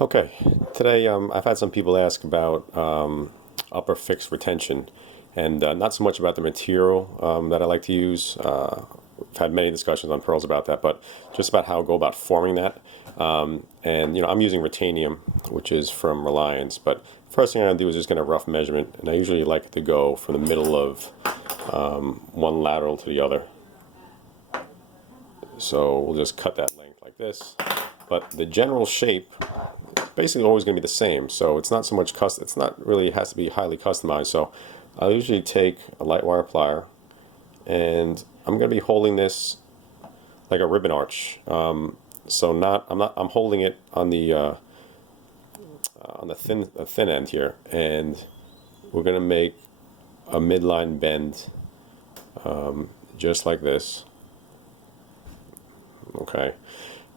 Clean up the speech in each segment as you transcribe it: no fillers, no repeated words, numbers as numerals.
Okay, today I've had some people ask about upper fixed retention, and not so much about the material that I like to use. I've had many discussions on pearls about that, but just about how I go about forming that. And I'm using Retanium, which is from Reliance. But first thing I'm gonna do is just get a rough measurement, and I usually like it to go from the middle of one lateral to the other. So we'll just cut that length like this. But the general shape basically always going to be the same, so it's not so much it's not really, it has to be highly customized. So I'll usually take a light wire plier, and I'm going to be holding this like a ribbon arch. So I'm holding it on the thin end here, and we're going to make a midline bend, just like this. Okay,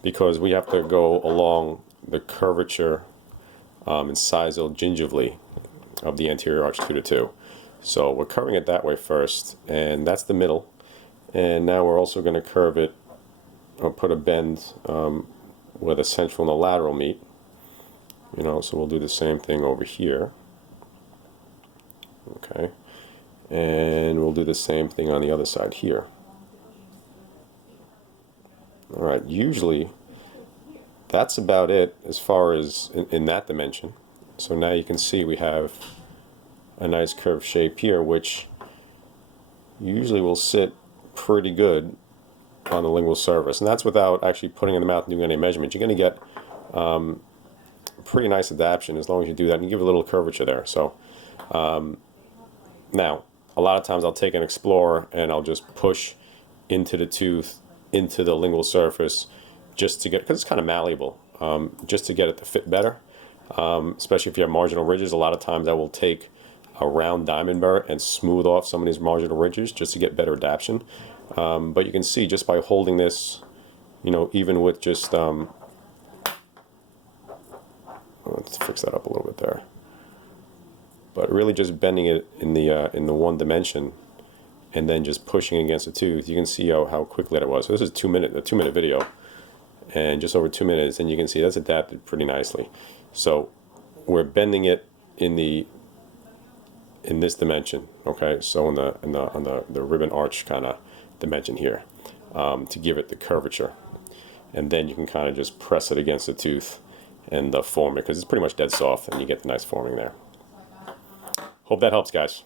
because we have to go along the curvature and sizeal gingivally of the anterior arch 2 to 2. So we're curving it that way first, and that's the middle. And now we're also going to curve it, or put a bend where the central and the lateral meet. So we'll do the same thing over here. Okay, and we'll do the same thing on the other side here. All right, usually that's about it as far as in that dimension. So now you can see we have a nice curved shape here, which usually will sit pretty good on the lingual surface, and that's without actually putting it in the mouth and doing any measurements. You're going to get a pretty nice adaptation as long as you do that and you give it a little curvature there. So now a lot of times I'll take an Explorer and I'll just push into the tooth, into the lingual surface, just to get, because it's kind of malleable, just to get it to fit better. Especially if you have marginal ridges, a lot of times I will take a round diamond burr and smooth off some of these marginal ridges just to get better adaptation. But you can see just by holding this, even with just let's fix that up a little bit there. But really just bending it in the one dimension, and then just pushing against the tooth, you can see how quickly that was. So this is a 2 minute video, and just over 2 minutes, and you can see that's adapted pretty nicely. So we're bending it in this dimension, okay? So on the ribbon arch kind of dimension here, to give it the curvature, and then you can kind of just press it against the tooth and form it, because it's pretty much dead soft, and you get the nice forming there. Hope that helps, guys.